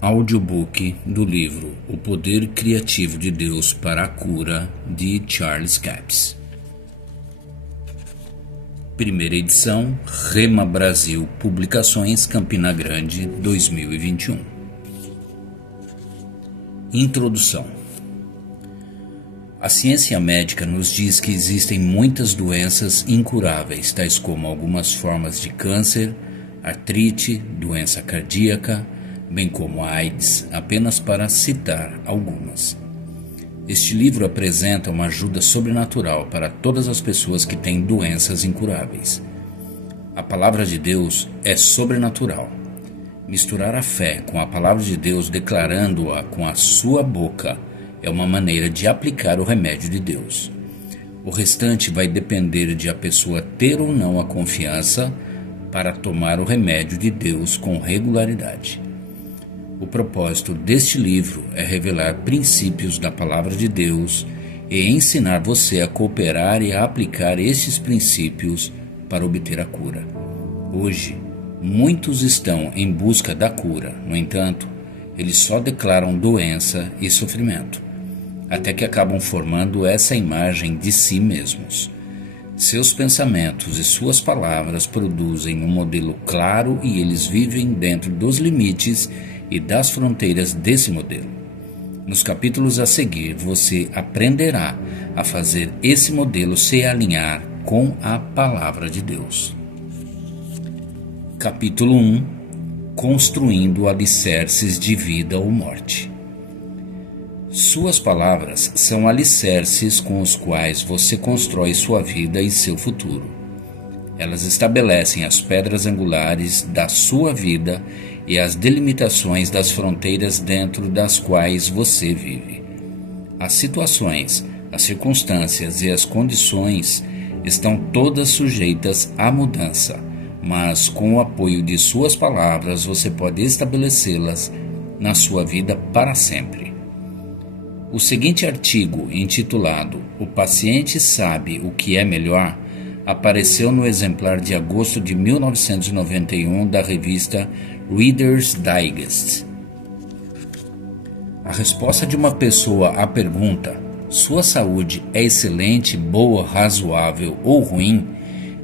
Audiobook do livro O Poder Criativo de Deus para a Cura, de Charles Capps. Primeira edição, Rema Brasil Publicações, Campina Grande, 2021. Introdução. A ciência médica nos diz que existem muitas doenças incuráveis, tais como algumas formas de câncer, artrite, doença cardíaca, bem como a AIDS, apenas para citar algumas. Este livro apresenta uma ajuda sobrenatural para todas as pessoas que têm doenças incuráveis. A palavra de Deus é sobrenatural. Misturar a fé com a palavra de Deus, declarando-a com a sua boca, é uma maneira de aplicar o remédio de Deus. O restante vai depender de a pessoa ter ou não a confiança para tomar o remédio de Deus com regularidade. O propósito deste livro é revelar princípios da palavra de Deus e ensinar você a cooperar e a aplicar estes princípios para obter a cura. Hoje, muitos estão em busca da cura, no entanto, eles só declaram doença e sofrimento, até que acabam formando essa imagem de si mesmos. Seus pensamentos e suas palavras produzem um modelo claro e eles vivem dentro dos limites e das fronteiras desse modelo. Nos capítulos a seguir, você aprenderá a fazer esse modelo se alinhar com a palavra de Deus. Capítulo 1. Construindo alicerces de vida ou morte. Suas palavras são alicerces com os quais você constrói sua vida e seu futuro. Elas estabelecem as pedras angulares da sua vida e as delimitações das fronteiras dentro das quais você vive. As situações, as circunstâncias e as condições estão todas sujeitas à mudança, mas com o apoio de suas palavras você pode estabelecê-las na sua vida para sempre. O seguinte artigo, intitulado "O paciente sabe o que é melhor", apareceu no exemplar de agosto de 1991 da revista Reader's Digest. A resposta de uma pessoa à pergunta "Sua saúde é excelente, boa, razoável ou ruim?"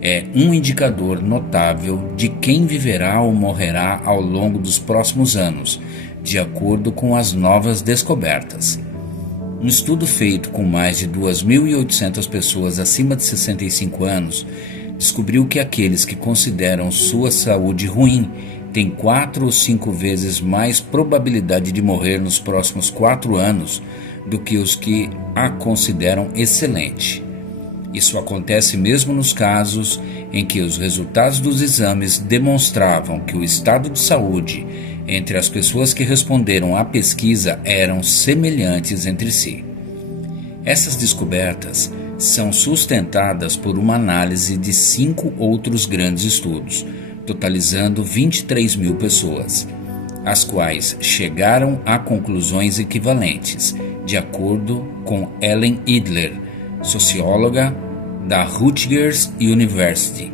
é um indicador notável de quem viverá ou morrerá ao longo dos próximos anos, de acordo com as novas descobertas. Um estudo feito com mais de 2.800 pessoas acima de 65 anos descobriu que aqueles que consideram sua saúde ruim têm 4 ou 5 vezes mais probabilidade de morrer nos próximos 4 anos do que os que a consideram excelente. Isso acontece mesmo nos casos em que os resultados dos exames demonstravam que o estado de saúde entre as pessoas que responderam à pesquisa eram semelhantes entre si. Essas descobertas são sustentadas por uma análise de 5 outros grandes estudos, totalizando 23.000 pessoas, as quais chegaram a conclusões equivalentes, de acordo com Ellen Idler, socióloga da Rutgers University,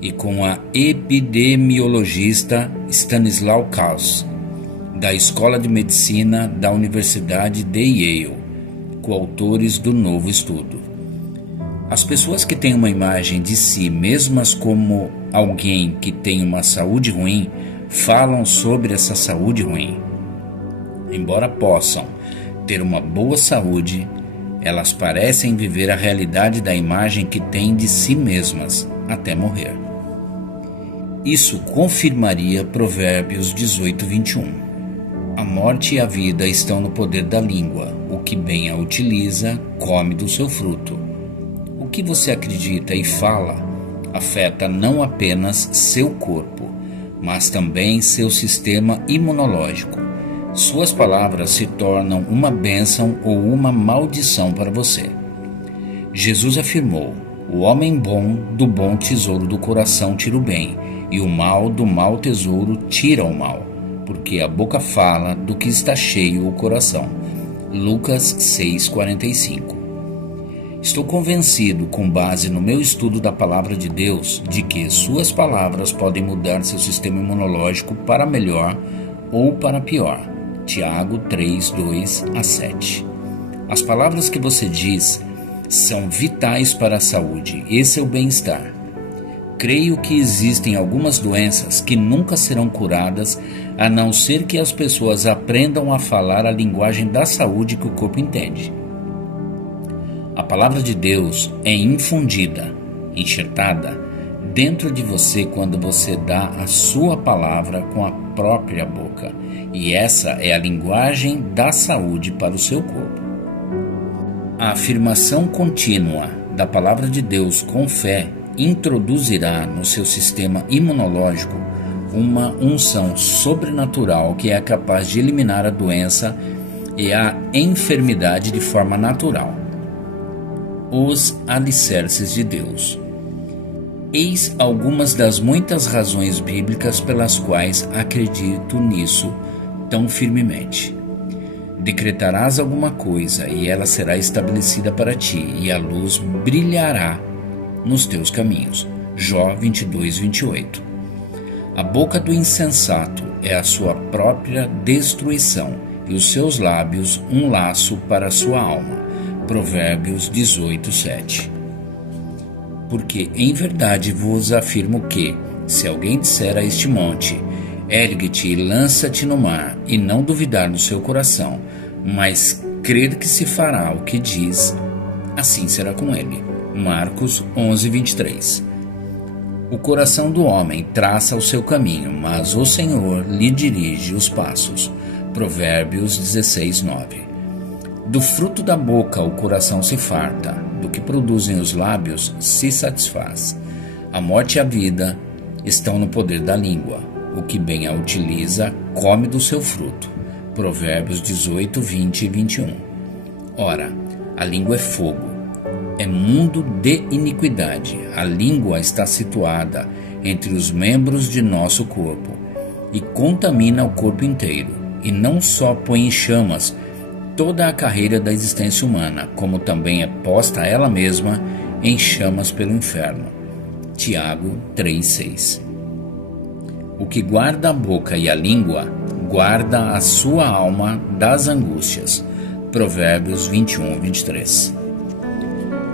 e com a epidemiologista Stanislaw Kaus, da Escola de Medicina da Universidade de Yale, coautores do novo estudo. As pessoas que têm uma imagem de si mesmas como alguém que tem uma saúde ruim falam sobre essa saúde ruim. Embora possam ter uma boa saúde, elas parecem viver a realidade da imagem que têm de si mesmas até morrer. Isso confirmaria Provérbios 18:21. A morte e a vida estão no poder da língua. O que bem a utiliza, come do seu fruto. O que você acredita e fala afeta não apenas seu corpo, mas também seu sistema imunológico. Suas palavras se tornam uma bênção ou uma maldição para você. Jesus afirmou: "O homem bom do bom tesouro do coração tira o bem, e o mal do mau tesouro tira o mal, porque a boca fala do que está cheio o coração." Lucas 6,45. Estou convencido, com base no meu estudo da Palavra de Deus, de que suas palavras podem mudar seu sistema imunológico para melhor ou para pior. Tiago 3, 2 a 7. As palavras que você diz são vitais para a saúde e seu bem-estar. Creio que existem algumas doenças que nunca serão curadas a não ser que as pessoas aprendam a falar a linguagem da saúde que o corpo entende. A palavra de Deus é infundida, enxertada, dentro de você quando você dá a sua palavra com a própria boca. E essa é a linguagem da saúde para o seu corpo. A afirmação contínua da palavra de Deus com fé introduzirá no seu sistema imunológico uma unção sobrenatural que é capaz de eliminar a doença e a enfermidade de forma natural. Os alicerces de Deus. Eis algumas das muitas razões bíblicas pelas quais acredito nisso tão firmemente. Decretarás alguma coisa e ela será estabelecida para ti, e a luz brilhará nos teus caminhos. Jó 22, 28. A boca do insensato é a sua própria destruição, e os seus lábios um laço para a sua alma. Provérbios 18, 7. Porque em verdade vos afirmo que, se alguém disser a este monte, ergue-te e lança-te no mar, e não duvidar no seu coração, mas crer que se fará o que diz, assim será com ele. Marcos 11, 23. O coração do homem traça o seu caminho, mas o Senhor lhe dirige os passos. Provérbios 16, 9. Do fruto da boca o coração se farta, do que produzem os lábios se satisfaz. A morte e a vida estão no poder da língua. O que bem a utiliza, come do seu fruto. Provérbios 18, 20 e 21. Ora, a língua é fogo, é mundo de iniquidade. A língua está situada entre os membros de nosso corpo e contamina o corpo inteiro, e não só põe em chamas toda a carreira da existência humana, como também é posta ela mesma em chamas pelo inferno. Tiago 3,6. O que guarda a boca e a língua, guarda a sua alma das angústias. Provérbios 21, 23.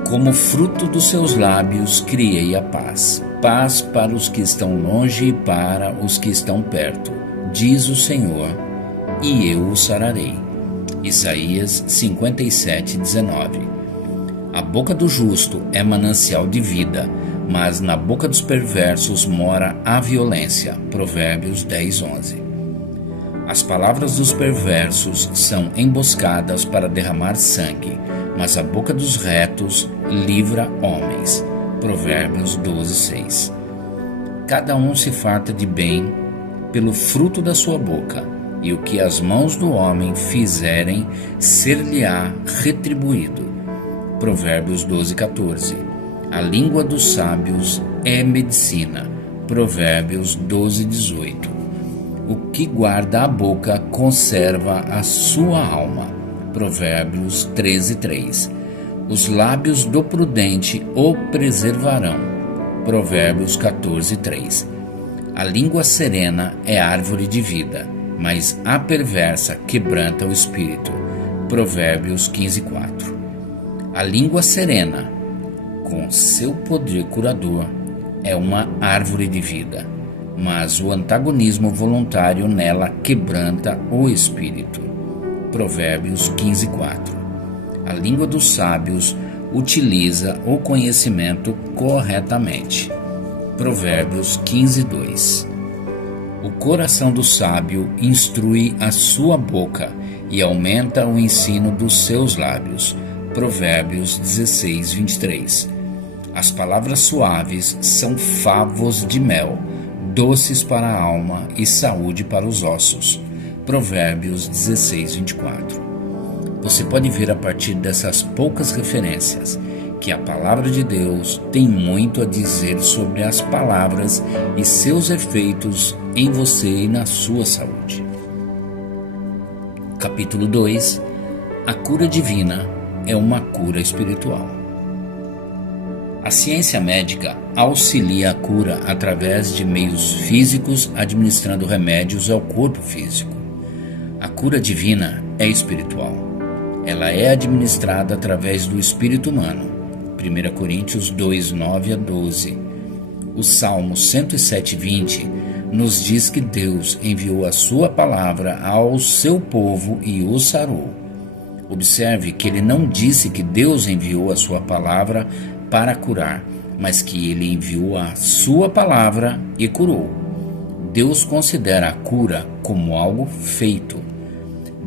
Como fruto dos seus lábios criei a paz. Paz para os que estão longe e para os que estão perto, diz o Senhor, e eu os sararei. Isaías 57, 19. A boca do justo é manancial de vida, mas na boca dos perversos mora a violência. Provérbios 10, 11. As palavras dos perversos são emboscadas para derramar sangue, mas a boca dos retos livra homens. Provérbios 12, 6. Cada um se farta de bem pelo fruto da sua boca, e o que as mãos do homem fizerem ser-lhe-á retribuído. Provérbios 12, 14. A língua dos sábios é medicina. Provérbios 12, 18. O que guarda a boca conserva a sua alma. Provérbios 13, 3. Os lábios do prudente o preservarão. Provérbios 14, 3. A língua serena é árvore de vida, mas a perversa quebranta o espírito. Provérbios 15, 4. A língua serena, com seu poder curador, é uma árvore de vida, mas o antagonismo voluntário nela quebranta o espírito. Provérbios 15, 4. A língua dos sábios utiliza o conhecimento corretamente. Provérbios 15, 2. O coração do sábio instrui a sua boca e aumenta o ensino dos seus lábios. Provérbios 16, 23. As palavras suaves são favos de mel, doces para a alma e saúde para os ossos. Provérbios 16, 24. Você pode ver a partir dessas poucas referências que a palavra de Deus tem muito a dizer sobre as palavras e seus efeitos em você e na sua saúde. Capítulo 2. A cura divina é uma cura espiritual. A ciência médica auxilia a cura através de meios físicos, administrando remédios ao corpo físico. A cura divina é espiritual. Ela é administrada através do espírito humano. 1 Coríntios 2, 9 a 12. O Salmo 107:20 nos diz que Deus enviou a sua palavra ao seu povo e o sarou. Observe que ele não disse que Deus enviou a sua palavra para curar, mas que ele enviou a sua palavra e curou. Deus considera a cura como algo feito.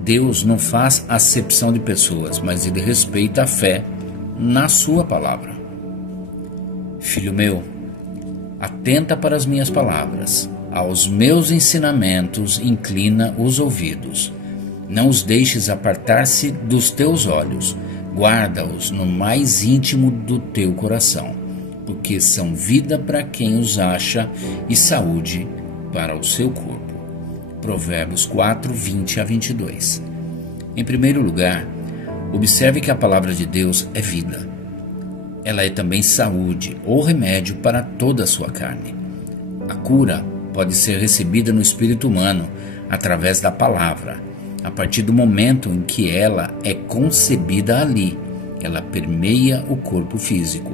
Deus não faz acepção de pessoas, mas ele respeita a fé na sua palavra. Filho meu, atenta para as minhas palavras, aos meus ensinamentos inclina os ouvidos. Não os deixes apartar-se dos teus olhos, guarda-os no mais íntimo do teu coração, porque são vida para quem os acha e saúde para o seu corpo. Provérbios 4, 20 a 22. Em primeiro lugar, observe que a palavra de Deus é vida. Ela é também saúde ou remédio para toda a sua carne. A cura pode ser recebida no espírito humano através da palavra. A partir do momento em que ela é concebida ali, ela permeia o corpo físico.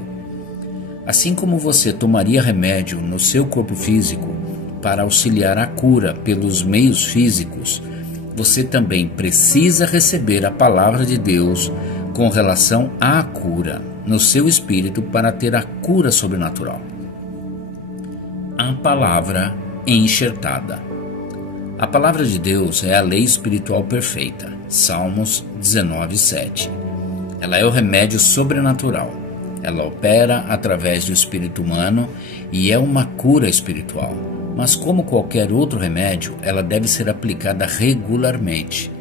Assim como você tomaria remédio no seu corpo físico para auxiliar a cura pelos meios físicos, você também precisa receber a palavra de Deus com relação à cura no seu espírito para ter a cura sobrenatural. A palavra enxertada. A palavra de Deus é a lei espiritual perfeita. Salmos 19:7. Ela é o remédio sobrenatural. Ela opera através do espírito humano e é uma cura espiritual. Mas como qualquer outro remédio, ela deve ser aplicada regularmente.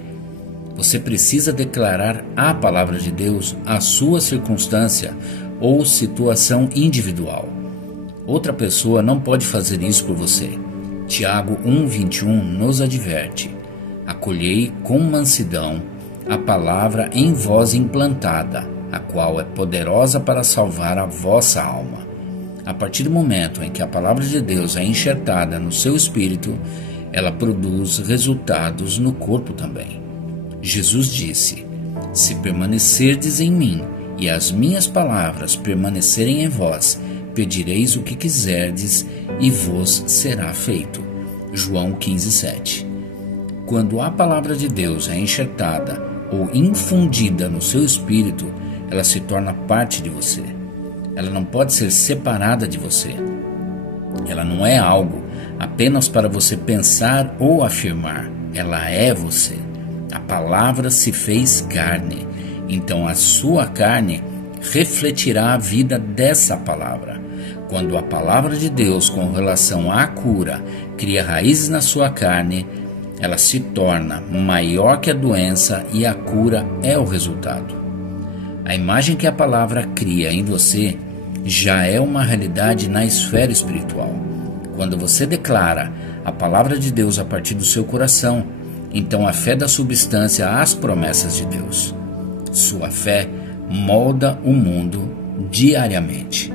Você precisa declarar a palavra de Deus à sua circunstância ou situação individual. Outra pessoa não pode fazer isso por você. Tiago 1:21 nos adverte: acolhei com mansidão a palavra em vós implantada, a qual é poderosa para salvar a vossa alma. A partir do momento em que a palavra de Deus é enxertada no seu espírito, ela produz resultados no corpo também. Jesus disse: se permanecerdes em mim e as minhas palavras permanecerem em vós, pedireis o que quiserdes e vos será feito. João 15:7. Quando a palavra de Deus é enxertada ou infundida no seu espírito, ela se torna parte de você. Ela não pode ser separada de você. Ela não é algo apenas para você pensar ou afirmar. Ela é você. A palavra se fez carne. Então a sua carne refletirá a vida dessa palavra. Quando a palavra de Deus com relação à cura cria raízes na sua carne, ela se torna maior que a doença e a cura é o resultado. A imagem que a palavra cria em você já é uma realidade na esfera espiritual. Quando você declara a palavra de Deus a partir do seu coração, então a fé dá substância às promessas de Deus. Sua fé molda o mundo diariamente.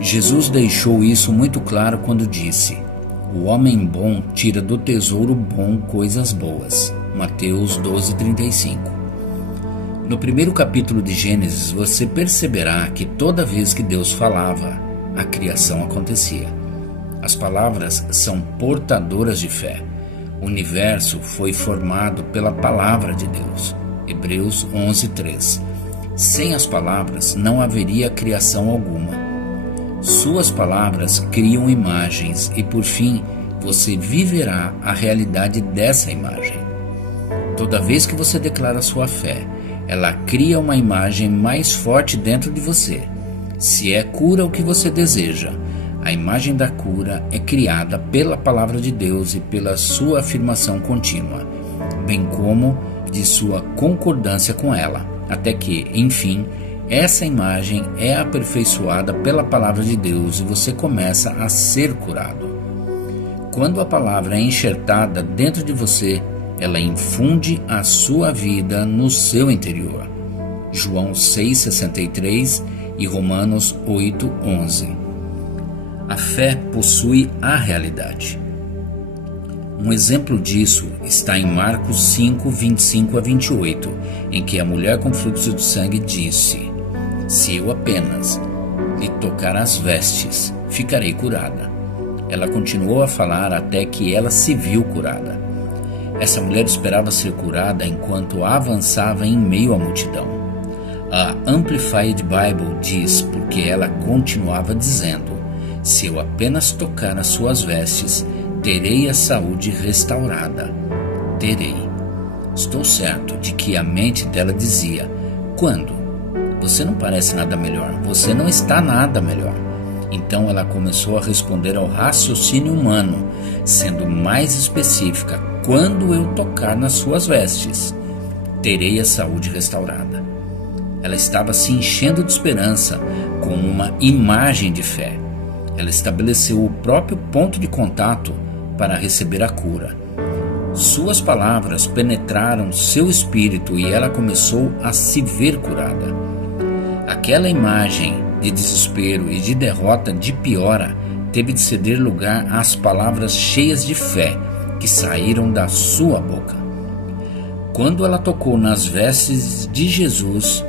Jesus deixou isso muito claro quando disse: o homem bom tira do tesouro bom coisas boas. Mateus 12:35. No primeiro capítulo de Gênesis, você perceberá que toda vez que Deus falava, a criação acontecia. As palavras são portadoras de fé. O universo foi formado pela palavra de Deus. Hebreus 11:3. Sem as palavras não haveria criação alguma. Suas palavras criam imagens e, por fim, você viverá a realidade dessa imagem. Toda vez que você declara sua fé, ela cria uma imagem mais forte dentro de você. Se é cura o que você deseja, a imagem da cura é criada pela palavra de Deus e pela sua afirmação contínua, bem como de sua concordância com ela, até que, enfim, essa imagem é aperfeiçoada pela palavra de Deus e você começa a ser curado. Quando a palavra é enxertada dentro de você, ela infunde a sua vida no seu interior. João 6,63 e Romanos 8,11. A fé possui a realidade. Um exemplo disso está em Marcos 5, 25 a 28, em que a mulher com fluxo de sangue disse: "Se eu apenas lhe tocar as vestes, ficarei curada." Ela continuou a falar até que ela se viu curada. Essa mulher esperava ser curada enquanto avançava em meio à multidão. A Amplified Bible diz porque ela continuava dizendo: "Se eu apenas tocar as suas vestes, terei a saúde restaurada. Terei." Estou certo de que a mente dela dizia: "Quando? Você não parece nada melhor. Você não está nada melhor." Então ela começou a responder ao raciocínio humano, sendo mais específica: "Quando eu tocar nas suas vestes, terei a saúde restaurada." Ela estava se enchendo de esperança com uma imagem de fé. Ela estabeleceu o próprio ponto de contato para receber a cura. Suas palavras penetraram seu espírito e ela começou a se ver curada. Aquela imagem de desespero e de derrota de piora teve de ceder lugar às palavras cheias de fé que saíram da sua boca. Quando ela tocou nas vestes de Jesus,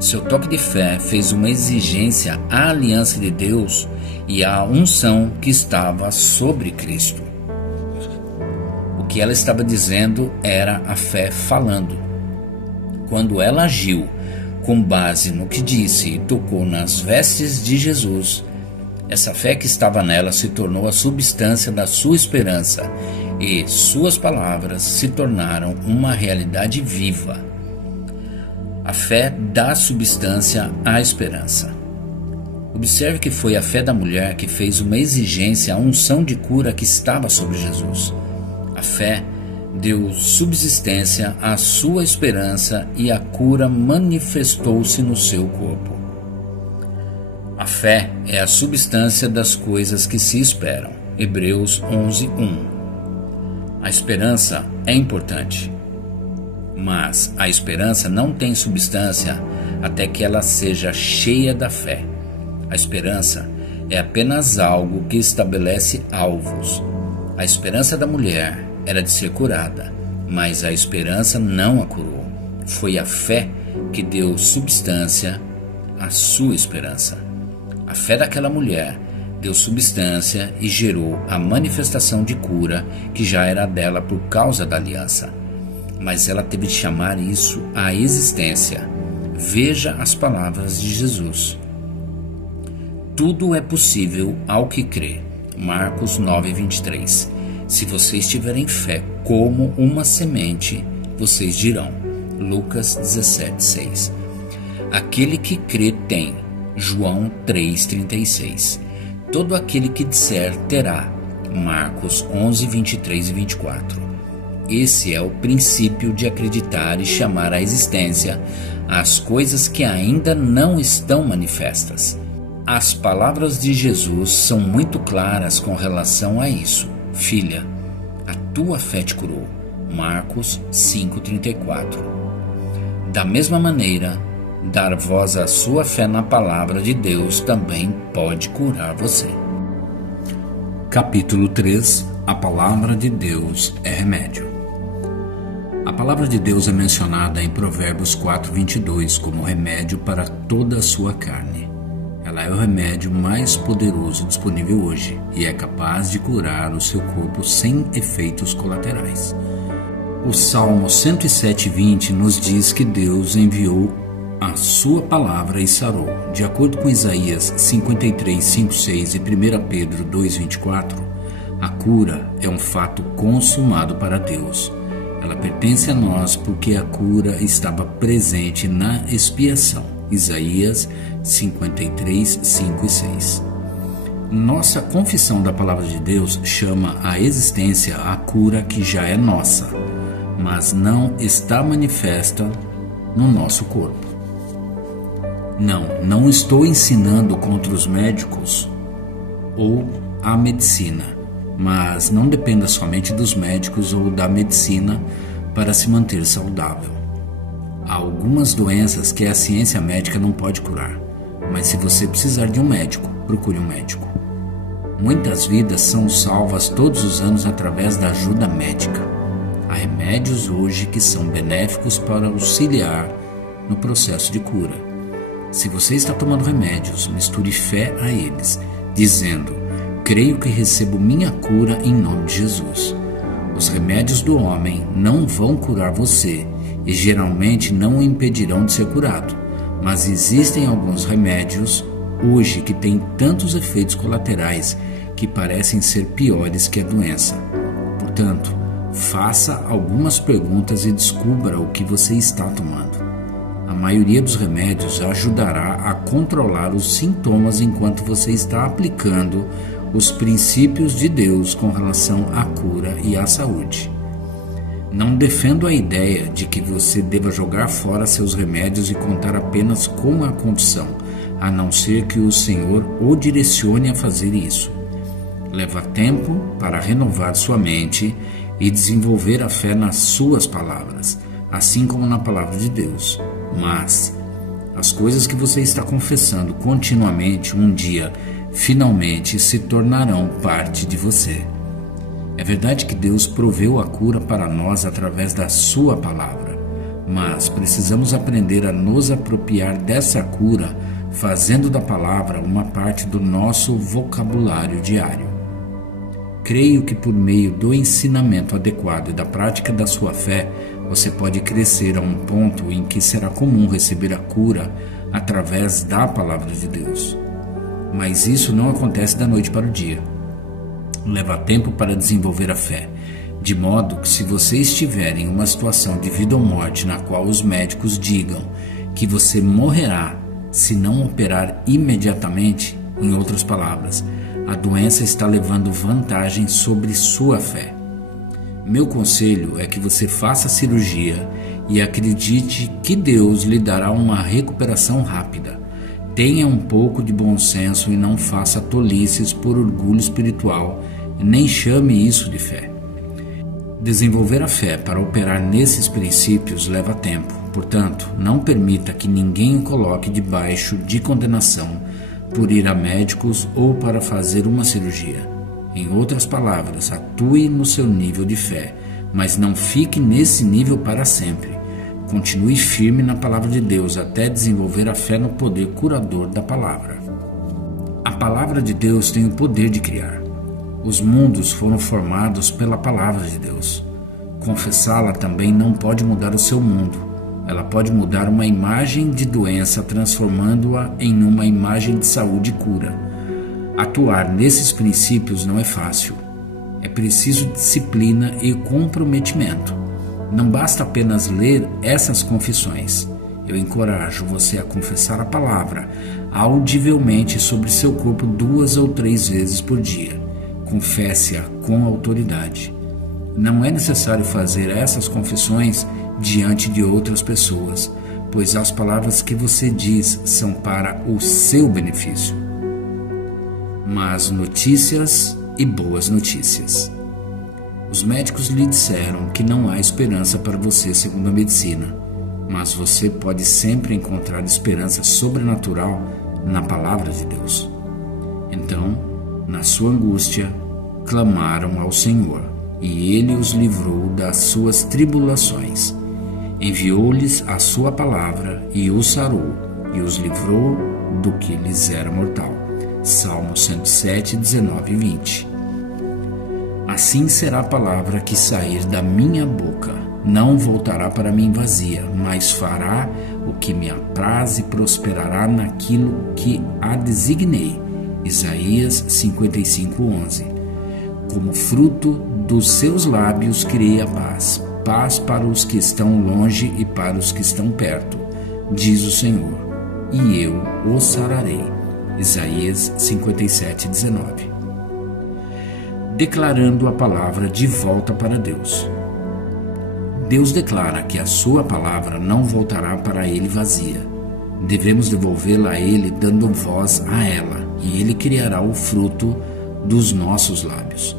seu toque de fé fez uma exigência à aliança de Deus e à unção que estava sobre Cristo. O que ela estava dizendo era a fé falando. Quando ela agiu com base no que disse e tocou nas vestes de Jesus, essa fé que estava nela se tornou a substância da sua esperança e suas palavras se tornaram uma realidade viva. A fé dá substância à esperança. Observe que foi a fé da mulher que fez uma exigência à unção de cura que estava sobre Jesus. A fé deu subsistência à sua esperança e a cura manifestou-se no seu corpo. A fé é a substância das coisas que se esperam. Hebreus 11:1. A esperança é importante, mas a esperança não tem substância até que ela seja cheia da fé. A esperança é apenas algo que estabelece alvos. A esperança da mulher era de ser curada, mas a esperança não a curou. Foi a fé que deu substância à sua esperança. A fé daquela mulher deu substância e gerou a manifestação de cura que já era dela por causa da aliança. Mas ela teve de chamar isso à existência. Veja as palavras de Jesus: "Tudo é possível ao que crê." Marcos 9:23. "Se vocês tiverem fé como uma semente, vocês dirão." Lucas 17:6. "Aquele que crê tem." João 3:36. "Todo aquele que disser terá." Marcos 11:23 e 24. Esse é o princípio de acreditar e chamar à existência as coisas que ainda não estão manifestas. As palavras de Jesus são muito claras com relação a isso. "Filha, a tua fé te curou." Marcos 5:34. Da mesma maneira, dar voz à sua fé na palavra de Deus também pode curar você. Capítulo 3. A palavra de Deus é remédio. A palavra de Deus é mencionada em Provérbios 4:22 como remédio para toda a sua carne. Ela é o remédio mais poderoso disponível hoje e é capaz de curar o seu corpo sem efeitos colaterais. O Salmo 107:20 nos diz que Deus enviou a sua palavra e sarou. De acordo com Isaías 53:5-6 e 1 Pedro 2:24, a cura é um fato consumado para Deus. Ela pertence a nós porque a cura estava presente na expiação. Isaías 53:5 e 6. Nossa confissão da palavra de Deus chama à existência a cura que já é nossa, mas não está manifesta no nosso corpo. Não estou ensinando contra os médicos ou a medicina, mas não dependa somente dos médicos ou da medicina para se manter saudável. Há algumas doenças que a ciência médica não pode curar, mas se você precisar de um médico, procure um médico. Muitas vidas são salvas todos os anos através da ajuda médica. Há remédios hoje que são benéficos para auxiliar no processo de cura. Se você está tomando remédios, misture fé a eles, dizendo: creio que recebo minha cura em nome de Jesus. Os remédios do homem não vão curar você e geralmente não o impedirão de ser curado, mas existem alguns remédios hoje que têm tantos efeitos colaterais que parecem ser piores que a doença. Portanto, faça algumas perguntas e descubra o que você está tomando. A maioria dos remédios ajudará a controlar os sintomas enquanto você está aplicando os princípios de Deus com relação à cura e à saúde. Não defendo a ideia de que você deva jogar fora seus remédios e contar apenas com a condição, a não ser que o Senhor o direcione a fazer isso. Leva tempo para renovar sua mente e desenvolver a fé nas suas palavras, assim como na palavra de Deus. Mas as coisas que você está confessando continuamente, um dia, finalmente se tornarão parte de você. É verdade que Deus proveu a cura para nós através da sua palavra, mas precisamos aprender a nos apropriar dessa cura, fazendo da palavra uma parte do nosso vocabulário diário. Creio que por meio do ensinamento adequado e da prática da sua fé, você pode crescer a um ponto em que será comum receber a cura através da palavra de Deus. Mas isso não acontece da noite para o dia. Leva tempo para desenvolver a fé, de modo que se você estiver em uma situação de vida ou morte na qual os médicos digam que você morrerá se não operar imediatamente, em outras palavras, a doença está levando vantagem sobre sua fé. Meu conselho é que você faça a cirurgia e acredite que Deus lhe dará uma recuperação rápida. Tenha um pouco de bom senso e não faça tolices por orgulho espiritual, nem chame isso de fé. Desenvolver a fé para operar nesses princípios leva tempo. Portanto, não permita que ninguém o coloque debaixo de condenação por ir a médicos ou para fazer uma cirurgia. Em outras palavras, atue no seu nível de fé, mas não fique nesse nível para sempre. Continue firme na palavra de Deus até desenvolver a fé no poder curador da palavra. A palavra de Deus tem o poder de criar. Os mundos foram formados pela palavra de Deus. Confessá-la também não pode mudar o seu mundo. Ela pode mudar uma imagem de doença, transformando-a em uma imagem de saúde e cura. Atuar nesses princípios não é fácil. É preciso disciplina e comprometimento. Não basta apenas ler essas confissões. Eu encorajo você a confessar a palavra audivelmente sobre seu corpo 2 ou 3 vezes por dia. Confesse-a com autoridade. Não é necessário fazer essas confissões diante de outras pessoas, pois as palavras que você diz são para o seu benefício. Más notícias e boas notícias. Os médicos lhe disseram que não há esperança para você segundo a medicina, mas você pode sempre encontrar esperança sobrenatural na palavra de Deus. Então, na sua angústia, clamaram ao Senhor, e Ele os livrou das suas tribulações. Enviou-lhes a sua palavra e os sarou, e os livrou do que lhes era mortal. Salmo 107, 19 e 20. Assim será a palavra que sair da minha boca. Não voltará para mim vazia, mas fará o que me apraz e prosperará naquilo que a designei. Isaías 55, 11. Como fruto dos seus lábios criei a paz. Paz para os que estão longe e para os que estão perto, diz o Senhor, e eu os sararei. Isaías 57, 19. Declarando a palavra de volta para Deus. Deus declara que a sua palavra não voltará para ele vazia. Devemos devolvê-la a ele dando voz a ela, e ele criará o fruto dos nossos lábios.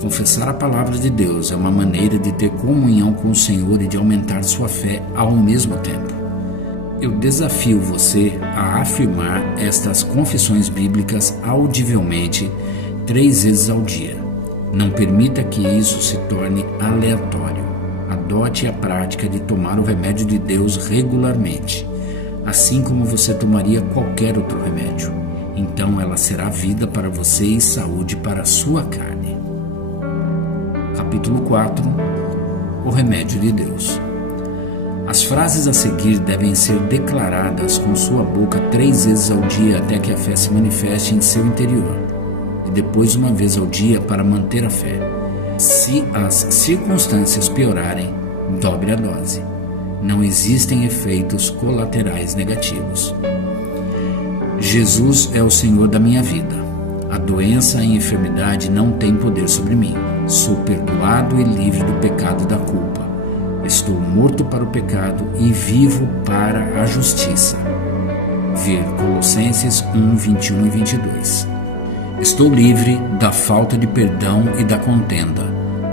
Confessar a palavra de Deus é uma maneira de ter comunhão com o Senhor e de aumentar sua fé ao mesmo tempo. Eu desafio você a afirmar estas confissões bíblicas audivelmente, 3 vezes ao dia. Não permita que isso se torne aleatório. Adote a prática de tomar o remédio de Deus regularmente, assim como você tomaria qualquer outro remédio. Então ela será vida para você e saúde para a sua carne. Capítulo 4. O remédio de Deus. As frases a seguir devem ser declaradas com sua boca 3 vezes ao dia até que a fé se manifeste em seu interior, e depois uma vez ao dia para manter a fé. Se as circunstâncias piorarem, dobre a dose. Não existem efeitos colaterais negativos. Jesus é o Senhor da minha vida. A doença e a enfermidade não têm poder sobre mim. Sou perdoado e livre do pecado e da culpa. Estou morto para o pecado e vivo para a justiça. Ver Colossenses 1, 21 e 22. Estou livre da falta de perdão e da contenda.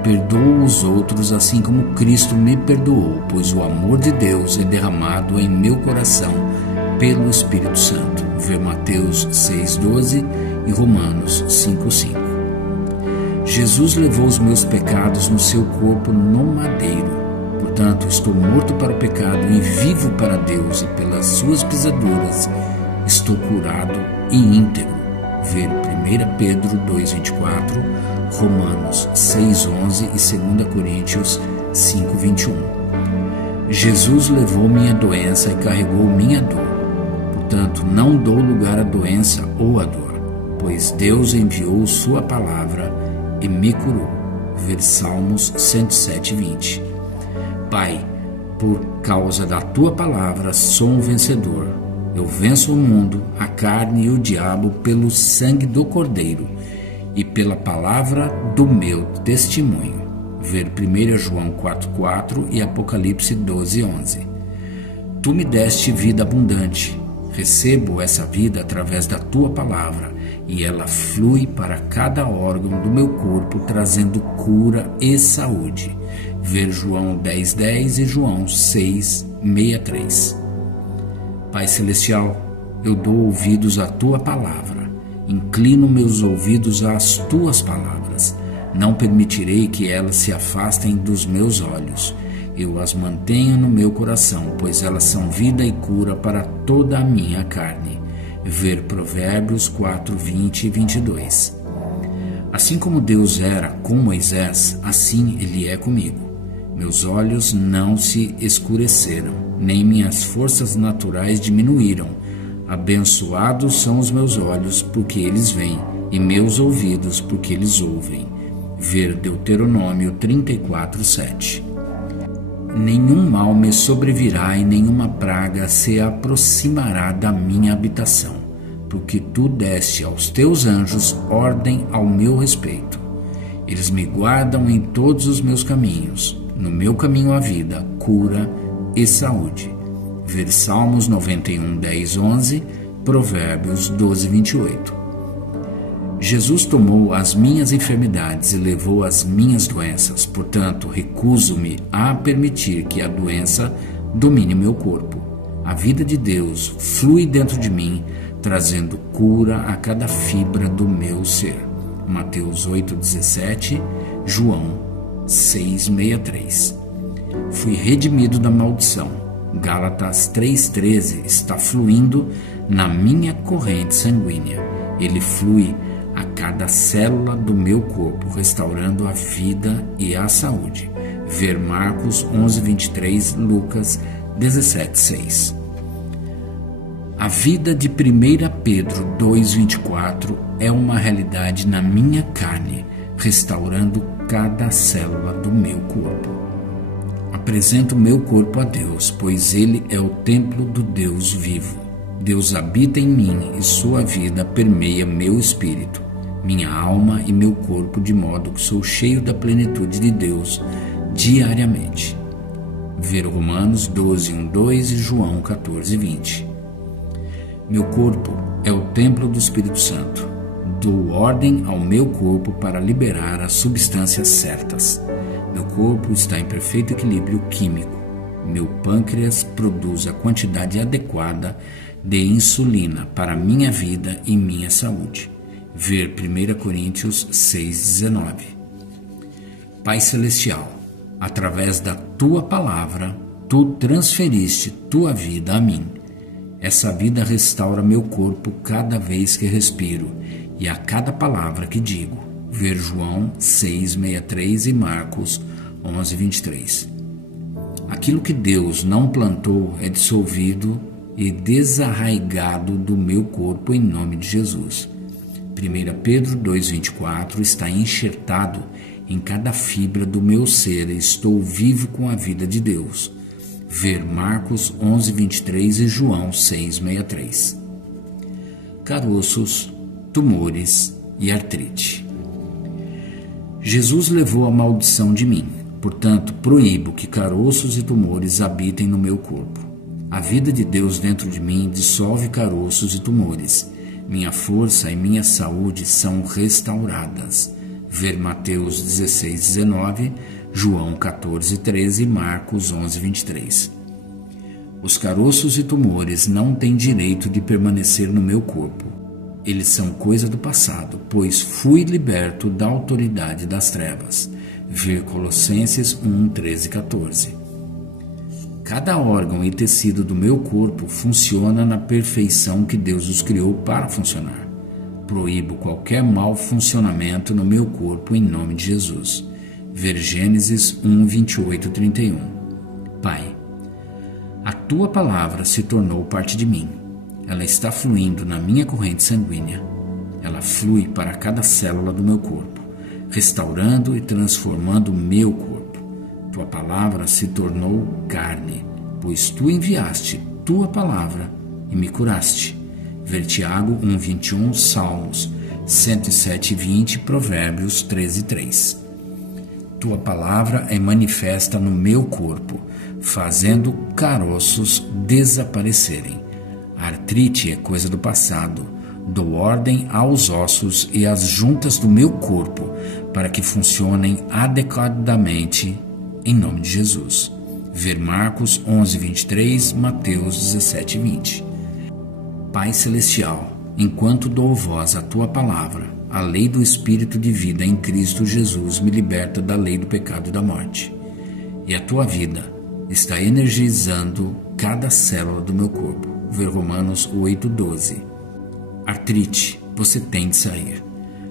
Perdoo os outros assim como Cristo me perdoou, pois o amor de Deus é derramado em meu coração pelo Espírito Santo. Ver Mateus 6,12 e Romanos 5,5. Jesus levou os meus pecados no seu corpo no madeiro. Portanto, estou morto para o pecado e vivo para Deus, e pelas suas pisaduras estou curado e íntegro. Ver 1 Pedro 2,24, Romanos 6,11 e 2 Coríntios 5,21. Jesus levou minha doença e carregou minha dor. Portanto, não dou lugar à doença ou à dor, pois Deus enviou sua palavra e me curou. Ver Salmos 107,20. Pai, por causa da tua palavra sou um vencedor. Eu venço o mundo, a carne e o diabo pelo sangue do Cordeiro e pela palavra do meu testemunho. Ver 1 João 4,4 e Apocalipse 12,11. Tu me deste vida abundante. Recebo essa vida através da tua palavra e ela flui para cada órgão do meu corpo, trazendo cura e saúde. Ver João 10,10 e João 6,63. Pai Celestial, eu dou ouvidos à tua palavra. Inclino meus ouvidos às tuas palavras. Não permitirei que elas se afastem dos meus olhos. Eu as mantenho no meu coração, pois elas são vida e cura para toda a minha carne. Ver Provérbios 4:20 e 22. Assim como Deus era com Moisés, assim Ele é comigo. Meus olhos não se escureceram, nem minhas forças naturais diminuíram. Abençoados são os meus olhos, porque eles veem, e meus ouvidos, porque eles ouvem. Ver Deuteronômio 34:7. Nenhum mal me sobrevirá e nenhuma praga se aproximará da minha habitação, porque tu deste aos teus anjos ordem ao meu respeito. Eles me guardam em todos os meus caminhos. No meu caminho a vida, cura e saúde. Ver Salmos 91, 10, 11, Provérbios 12, 28. Jesus tomou as minhas enfermidades e levou as minhas doenças, portanto, recuso-me a permitir que a doença domine meu corpo. A vida de Deus flui dentro de mim, trazendo cura a cada fibra do meu ser. Mateus 8,17, João 6,63. Fui redimido da maldição. Gálatas 3,13 está fluindo na minha corrente sanguínea. Ele flui a cada célula do meu corpo, restaurando a vida e a saúde. Ver Marcos 11:23, Lucas 17:6. A vida de 1 Pedro 2:24 é uma realidade na minha carne, restaurando cada célula do meu corpo. Apresento meu corpo a Deus, pois ele é o templo do Deus vivo. Deus habita em mim e sua vida permeia meu espírito, minha alma e meu corpo, de modo que sou cheio da plenitude de Deus diariamente. Ver Romanos 12:1-2 e João 14:20. Meu corpo é o templo do Espírito Santo. Dou ordem ao meu corpo para liberar as substâncias certas. Meu corpo está em perfeito equilíbrio químico. Meu pâncreas produz a quantidade adequada de insulina para minha vida e minha saúde. Ver 1 Coríntios 6,19. Pai Celestial, através da Tua Palavra, Tu transferiste Tua vida a mim. Essa vida restaura meu corpo cada vez que respiro e a cada palavra que digo. Ver João 6,63 e Marcos 11,23. Aquilo que Deus não plantou é dissolvido e desarraigado do meu corpo em nome de Jesus. 1 Pedro 2,24 está enxertado em cada fibra do meu ser e estou vivo com a vida de Deus. Ver Marcos 11,23 e João 6,63. Caroços, tumores e artrite. Jesus levou a maldição de mim, portanto, proíbo que caroços e tumores habitem no meu corpo. A vida de Deus dentro de mim dissolve caroços e tumores. Minha força e minha saúde são restauradas. Ver Mateus 16,19, João 14,13 e Marcos 11,23. Os caroços e tumores não têm direito de permanecer no meu corpo. Eles são coisa do passado, pois fui liberto da autoridade das trevas. Ver Colossenses 1, 13 e 14. Cada órgão e tecido do meu corpo funciona na perfeição que Deus os criou para funcionar. Proíbo qualquer mau funcionamento no meu corpo em nome de Jesus. Ver Gênesis 1, 28 e 31. Pai, a Tua Palavra se tornou parte de mim. Ela está fluindo na minha corrente sanguínea. Ela flui para cada célula do meu corpo, restaurando e transformando o meu corpo. Tua palavra se tornou carne, pois Tu enviaste Tua palavra e me curaste. Ver Tiago 1,21, Salmos 107,20, Provérbios 13,3. Tua palavra é manifesta no meu corpo, fazendo caroços desaparecerem. A artrite é coisa do passado. Dou ordem aos ossos e às juntas do meu corpo para que funcionem adequadamente em nome de Jesus. Ver Marcos 11,23, Mateus 17,20. Pai Celestial, enquanto dou voz à Tua palavra, a lei do Espírito de vida em Cristo Jesus me liberta da lei do pecado e da morte. E a Tua vida está energizando cada célula do meu corpo. Ver Romanos 8,12. Artrite, você tem de sair.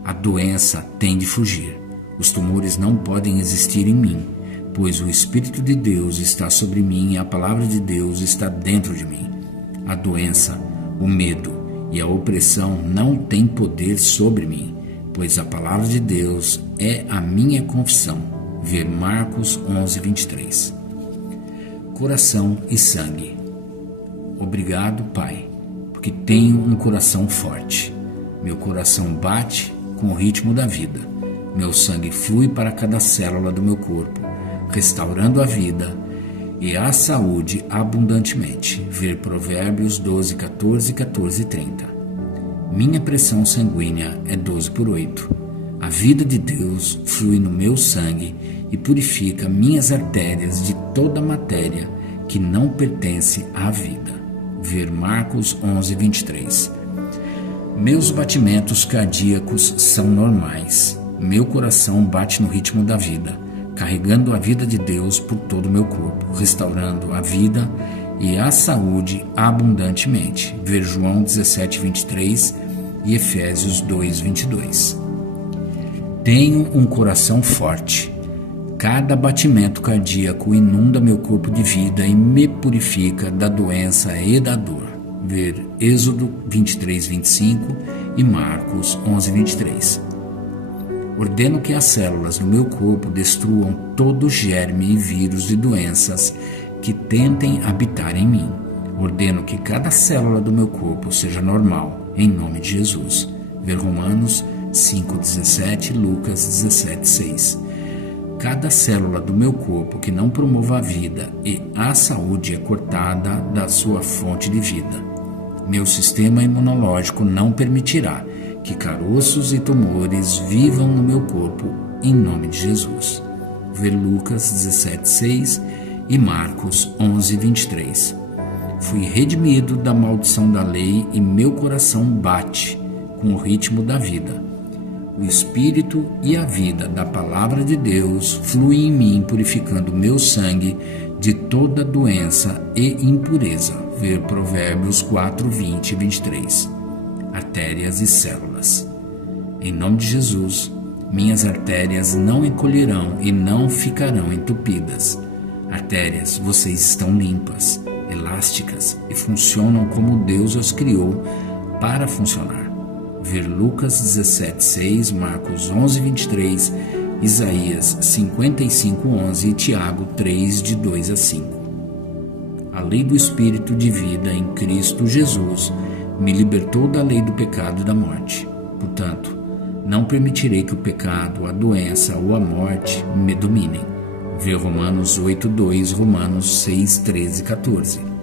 A doença tem de fugir. Os tumores não podem existir em mim, pois o Espírito de Deus está sobre mim e a palavra de Deus está dentro de mim. A doença, o medo e a opressão não têm poder sobre mim, pois a palavra de Deus é a minha confissão. Ver Marcos 11,23. Coração e sangue. Obrigado, Pai, porque tenho um coração forte. Meu coração bate com o ritmo da vida. Meu sangue flui para cada célula do meu corpo, restaurando a vida e a saúde abundantemente. Ver Provérbios 12, 14, 14 e 30. Minha pressão sanguínea é 12/8. A vida de Deus flui no meu sangue e purifica minhas artérias de toda matéria que não pertence à vida. Ver Marcos 11:23. Meus batimentos cardíacos são normais. Meu coração bate no ritmo da vida, carregando a vida de Deus por todo o meu corpo, restaurando a vida e a saúde abundantemente. Ver João 17:23 e Efésios 2:22. Tenho um coração forte. Cada batimento cardíaco inunda meu corpo de vida e me purifica da doença e da dor. Ver Êxodo 23:25 e Marcos 11:23. Ordeno que as células do meu corpo destruam todo germe e vírus de doenças que tentem habitar em mim. Ordeno que cada célula do meu corpo seja normal, em nome de Jesus. Ver Romanos 5:17 e Lucas 17:6. Cada célula do meu corpo que não promova a vida e a saúde é cortada da sua fonte de vida. Meu sistema imunológico não permitirá que caroços e tumores vivam no meu corpo, em nome de Jesus. Ver Lucas 17:6 e Marcos 11:23. Fui redimido da maldição da lei e meu coração bate com o ritmo da vida. O espírito e a vida da palavra de Deus fluem em mim, purificando meu sangue de toda doença e impureza. Ver Provérbios 4, 20 e 23. Artérias e células. Em nome de Jesus, minhas artérias não encolherão e não ficarão entupidas. Artérias, vocês estão limpas, elásticas e funcionam como Deus as criou para funcionar. Ver Lucas 17:6, Marcos 11:23, Isaías 55:11 e Tiago 3, de 2 a 5. A lei do Espírito de vida em Cristo Jesus me libertou da lei do pecado e da morte. Portanto, não permitirei que o pecado, a doença ou a morte me dominem. Ver Romanos 8:2, Romanos 6:13 e 14.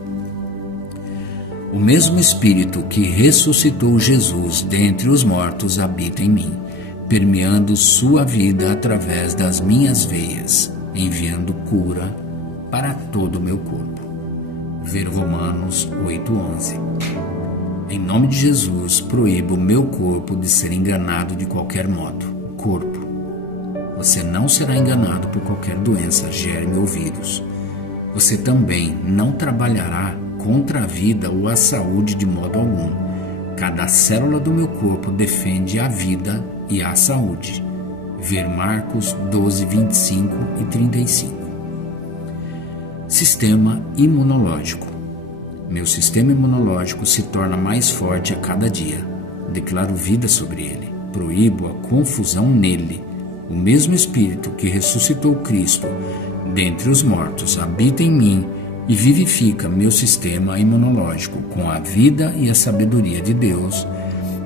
O mesmo Espírito que ressuscitou Jesus dentre os mortos habita em mim, permeando sua vida através das minhas veias, enviando cura para todo o meu corpo. Ver Romanos 8:11. Em nome de Jesus, proíbo o meu corpo de ser enganado de qualquer modo. Corpo. Você não será enganado por qualquer doença, germe ou vírus. Você também não trabalhará contra a vida ou a saúde de modo algum. Cada célula do meu corpo defende a vida e a saúde. Ver Marcos 12, 25 e 35. Sistema imunológico. Meu sistema imunológico se torna mais forte a cada dia. Declaro vida sobre ele. Proíbo a confusão nele. O mesmo Espírito que ressuscitou Cristo dentre os mortos habita em mim e vivifica meu sistema imunológico com a vida e a sabedoria de Deus,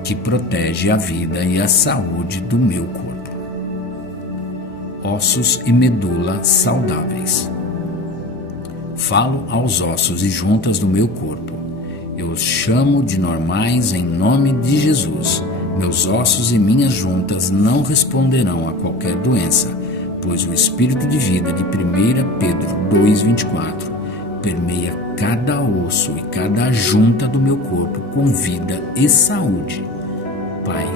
que protege a vida e a saúde do meu corpo. Ossos e medula saudáveis. Falo aos ossos e juntas do meu corpo. Eu os chamo de normais em nome de Jesus. Meus ossos e minhas juntas não responderão a qualquer doença, pois o Espírito de vida de 1 Pedro 2,24 permeia cada osso e cada junta do meu corpo com vida e saúde. Pai,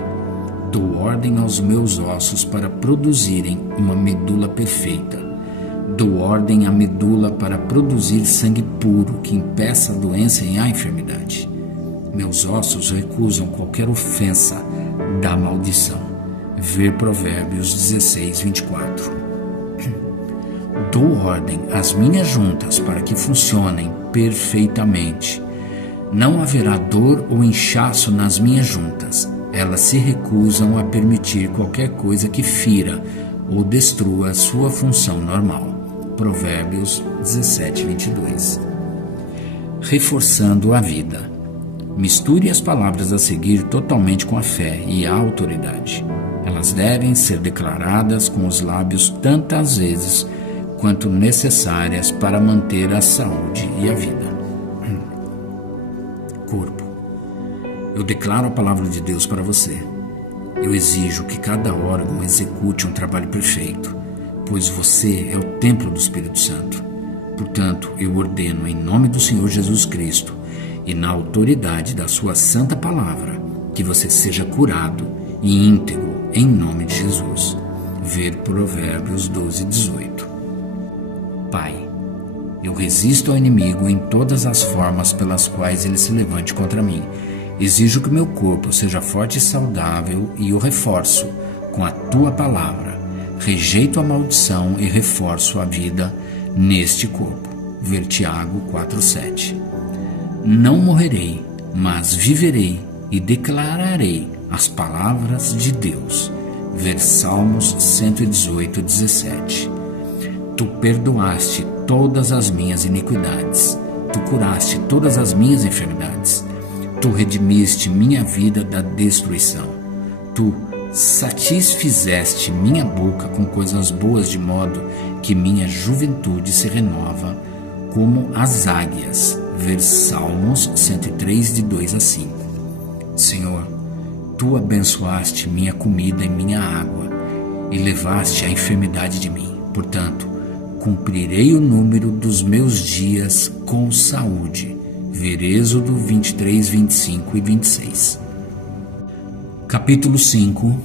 dou ordem aos meus ossos para produzirem uma medula perfeita. Dou ordem à medula para produzir sangue puro que impeça a doença e a enfermidade. Meus ossos recusam qualquer ofensa da maldição. Ver Provérbios 16, 24. Dou ordem às minhas juntas para que funcionem perfeitamente. Não haverá dor ou inchaço nas minhas juntas. Elas se recusam a permitir qualquer coisa que fira ou destrua a sua função normal. Provérbios 17, 22. Reforçando a vida. Misture as palavras a seguir totalmente com a fé e a autoridade. Elas devem ser declaradas com os lábios tantas vezes quanto necessárias para manter a saúde e a vida. Corpo. Eu declaro a palavra de Deus para você. Eu exijo que cada órgão execute um trabalho perfeito, pois você é o templo do Espírito Santo. Portanto, eu ordeno em nome do Senhor Jesus Cristo e na autoridade da sua santa palavra que você seja curado e íntegro em nome de Jesus. Ver Provérbios 12, 18. Pai, eu resisto ao inimigo em todas as formas pelas quais ele se levante contra mim. Exijo que meu corpo seja forte e saudável e o reforço com a tua palavra. Rejeito a maldição e reforço a vida neste corpo. Ver Tiago 4:7. Não morrerei, mas viverei e declararei as palavras de Deus. Ver Salmos 118:17. Tu perdoaste todas as minhas iniquidades. Tu curaste todas as minhas enfermidades. Tu redimiste minha vida da destruição. Tu satisfizeste minha boca com coisas boas, de modo que minha juventude se renova como as águias. Ver Salmos 103, de 2 a 5. Senhor, tu abençoaste minha comida e minha água e levaste a enfermidade de mim. Portanto, cumprirei o número dos meus dias com saúde. Ver Êxodo 23, 25 e 26. Capítulo 5.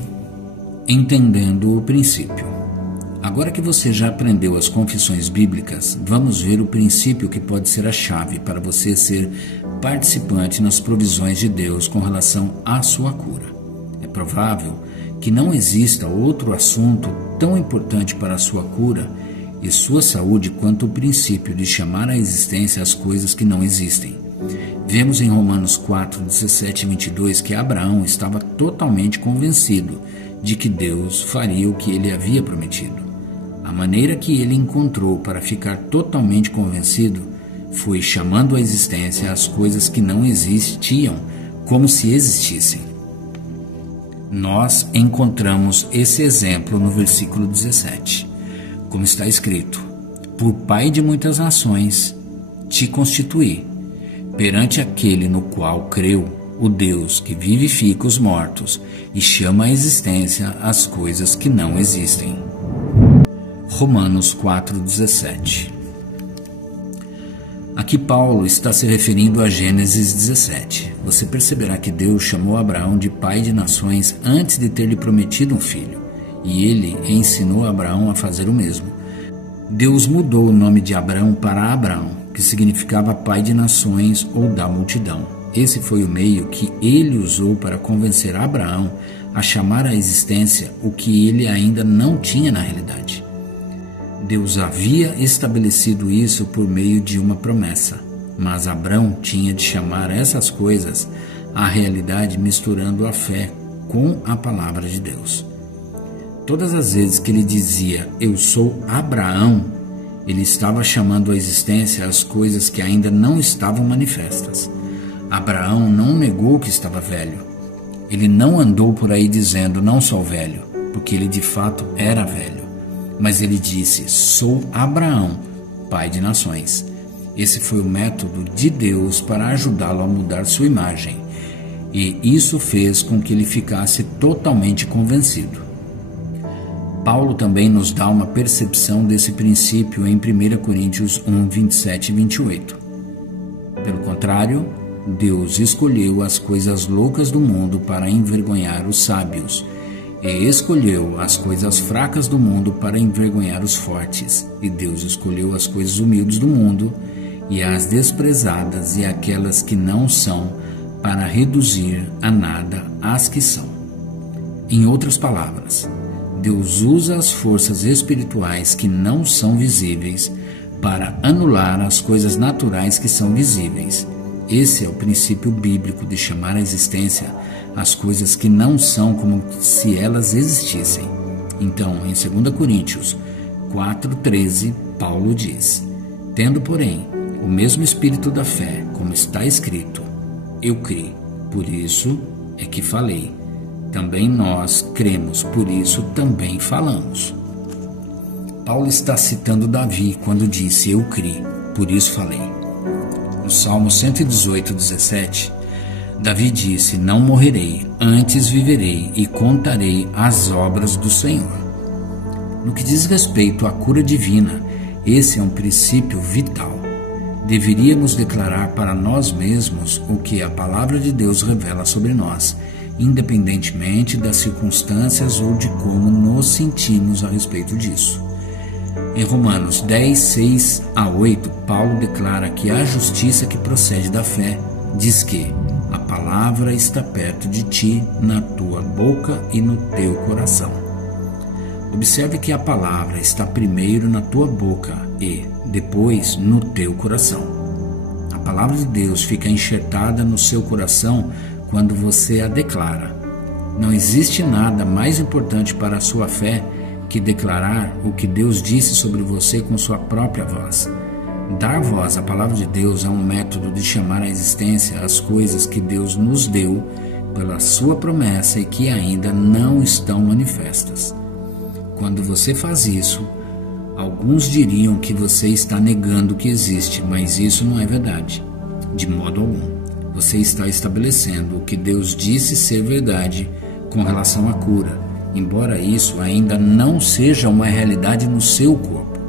Entendendo o princípio. Agora que você já aprendeu as confissões bíblicas, vamos ver o princípio que pode ser a chave para você ser participante nas provisões de Deus com relação à sua cura. É provável que não exista outro assunto tão importante para a sua cura e sua saúde quanto o princípio de chamar à existência as coisas que não existem. Vemos em Romanos 4, 17 e 22 que Abraão estava totalmente convencido de que Deus faria o que ele havia prometido. A maneira que ele encontrou para ficar totalmente convencido foi chamando à existência as coisas que não existiam como se existissem. Nós encontramos esse exemplo no versículo 17, como está escrito: por pai de muitas nações te constituí, perante aquele no qual creu, o Deus que vivifica os mortos e chama à existência as coisas que não existem. Romanos 4,17. Aqui Paulo está se referindo a Gênesis 17. Você perceberá que Deus chamou Abraão de pai de nações antes de ter lhe prometido um filho, e ele ensinou Abraão a fazer o mesmo. Deus mudou o nome de Abraão para Abrão, que significava pai de nações ou da multidão. Esse foi o meio que ele usou para convencer Abraão a chamar à existência o que ele ainda não tinha na realidade. Deus havia estabelecido isso por meio de uma promessa, mas Abrão tinha de chamar essas coisas à realidade misturando a fé com a palavra de Deus. Todas as vezes que ele dizia "eu sou Abraão", ele estava chamando à existência as coisas que ainda não estavam manifestas. Abraão não negou que estava velho. Ele não andou por aí dizendo "não sou velho", porque ele de fato era velho. Mas ele disse "sou Abraão, pai de nações". Esse foi o método de Deus para ajudá-lo a mudar sua imagem, e isso fez com que ele ficasse totalmente convencido. Paulo também nos dá uma percepção desse princípio em 1 Coríntios 1, 27 e 28. Pelo contrário, Deus escolheu as coisas loucas do mundo para envergonhar os sábios, e escolheu as coisas fracas do mundo para envergonhar os fortes. E Deus escolheu as coisas humildes do mundo e as desprezadas e aquelas que não são, para reduzir a nada as que são. Em outras palavras, Deus usa as forças espirituais que não são visíveis para anular as coisas naturais que são visíveis. Esse é o princípio bíblico de chamar à existência as coisas que não são como se elas existissem. Então, em 2 Coríntios 4,13, Paulo diz: tendo, porém, o mesmo espírito da fé, como está escrito, eu criei, por isso é que falei. Também nós cremos, por isso também falamos. Paulo está citando Davi quando disse eu criei, por isso falei. No Salmo 118, 17, Davi disse: não morrerei, antes viverei e contarei as obras do Senhor. No que diz respeito à cura divina, esse é um princípio vital. Deveríamos declarar para nós mesmos o que a palavra de Deus revela sobre nós, independentemente das circunstâncias ou de como nos sentimos a respeito disso. Em Romanos 10, 6 a 8, Paulo declara que a justiça que procede da fé diz que a palavra está perto de ti, na tua boca e no teu coração. Observe que a palavra está primeiro na tua boca e depois no teu coração. A palavra de Deus fica enxertada no seu coração quando você a declara. Não existe nada mais importante para a sua fé que declarar o que Deus disse sobre você com sua própria voz. Dar voz à palavra de Deus é um método de chamar à existência as coisas que Deus nos deu pela sua promessa e que ainda não estão manifestas. Quando você faz isso, alguns diriam que você está negando que existe, mas isso não é verdade, de modo algum. Você está estabelecendo o que Deus disse ser verdade com relação à cura, embora isso ainda não seja uma realidade no seu corpo.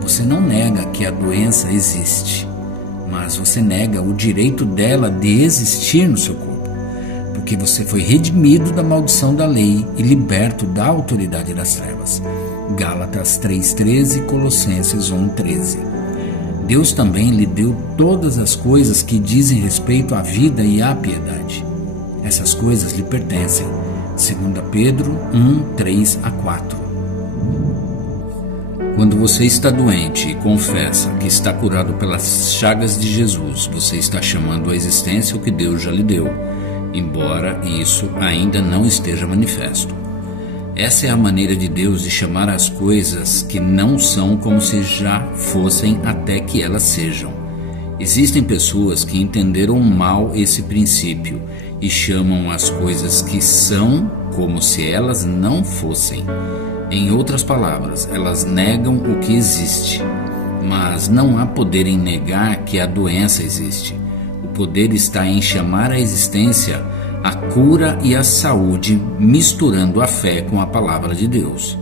Você não nega que a doença existe, mas você nega o direito dela de existir no seu corpo, porque porque você foi redimido da maldição da lei e liberto da autoridade das trevas. Gálatas 3,13, Colossenses 1,13. Deus também lhe deu todas as coisas que dizem respeito à vida e à piedade. Essas coisas lhe pertencem. 2 Pedro 1:3-4. Quando você está doente e confessa que está curado pelas chagas de Jesus, você está chamando à existência o que Deus já lhe deu, embora isso ainda não esteja manifesto. Essa é a maneira de Deus de chamar as coisas que não são como se já fossem até que elas sejam. Existem pessoas que entenderam mal esse princípio e chamam as coisas que são como se elas não fossem. Em outras palavras, elas negam o que existe, mas não há poder em negar que a doença existe. O poder está em chamar à existência a cura e a saúde, misturando a fé com a palavra de Deus.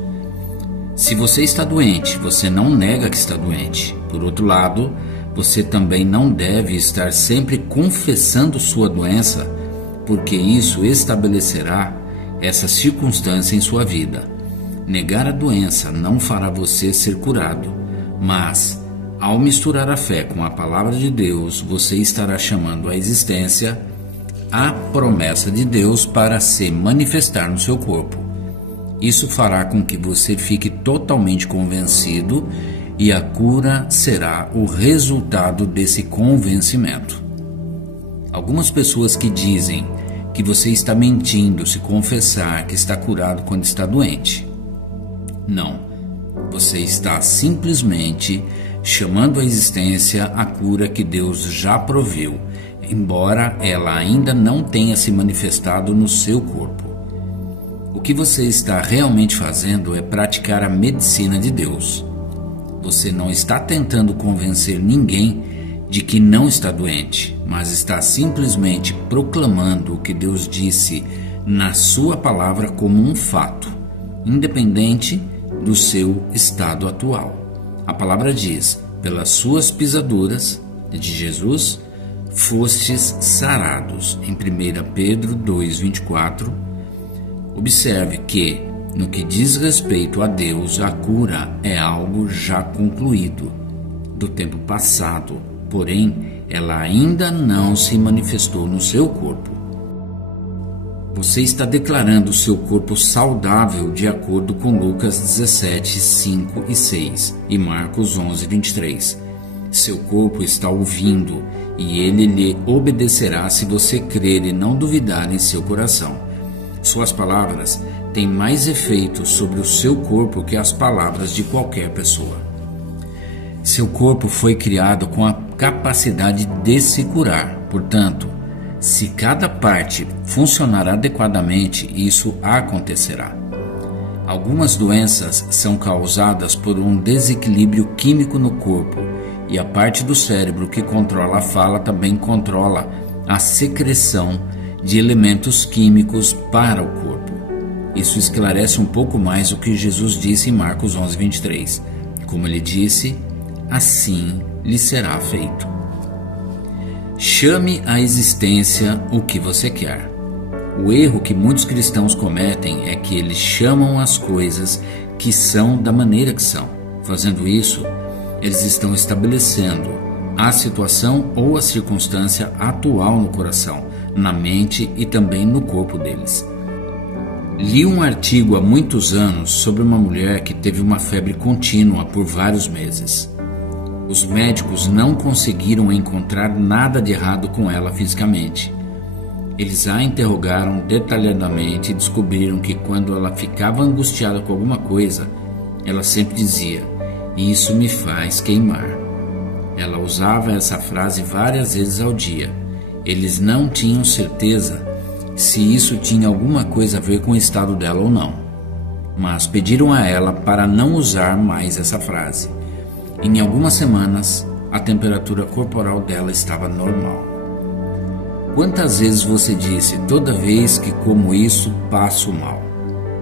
Se você está doente, você não nega que está doente. Por outro lado, você também não deve estar sempre confessando sua doença, porque isso estabelecerá essa circunstância em sua vida. Negar a doença não fará você ser curado, mas, ao misturar a fé com a palavra de Deus, você estará chamando à existência a promessa de Deus para se manifestar no seu corpo. Isso fará com que você fique totalmente convencido e a cura será o resultado desse convencimento. Algumas pessoas que dizem que você está mentindo se confessar que está curado quando está doente. Não, você está simplesmente chamando à existência a cura que Deus já proviu, embora ela ainda não tenha se manifestado no seu corpo. O que você está realmente fazendo é praticar a medicina de Deus. Você não está tentando convencer ninguém de que não está doente, mas está simplesmente proclamando o que Deus disse na sua palavra como um fato, independente do seu estado atual. A palavra diz: pelas suas pisaduras de Jesus fostes sarados, em 1 Pedro 2:24. Observe que, no que diz respeito a Deus, a cura é algo já concluído, do tempo passado, porém, ela ainda não se manifestou no seu corpo. Você está declarando o seu corpo saudável de acordo com Lucas 17:5 e 6 e Marcos 11:23. Seu corpo está ouvindo e ele lhe obedecerá se você crer e não duvidar em seu coração. Suas palavras têm mais efeito sobre o seu corpo que as palavras de qualquer pessoa. Seu corpo foi criado com a capacidade de se curar. Portanto, se cada parte funcionar adequadamente, isso acontecerá. Algumas doenças são causadas por um desequilíbrio químico no corpo, e a parte do cérebro que controla a fala também controla a secreção de elementos químicos para o corpo. Isso esclarece um pouco mais o que Jesus disse em Marcos 11:23. Como ele disse, assim lhe será feito. Chame à existência o que você quer. O erro que muitos cristãos cometem é que eles chamam as coisas que são da maneira que são. Fazendo isso, eles estão estabelecendo a situação ou a circunstância atual no coração, na mente e também no corpo deles. Li um artigo há muitos anos sobre uma mulher que teve uma febre contínua por vários meses. Os médicos não conseguiram encontrar nada de errado com ela fisicamente. Eles a interrogaram detalhadamente e descobriram que quando ela ficava angustiada com alguma coisa, ela sempre dizia: "Isso me faz queimar." Ela usava essa frase várias vezes ao dia. Eles não tinham certeza se isso tinha alguma coisa a ver com o estado dela ou não, mas pediram a ela para não usar mais essa frase. Em algumas semanas, a temperatura corporal dela estava normal. Quantas vezes você disse: "Toda vez que como isso, passo mal.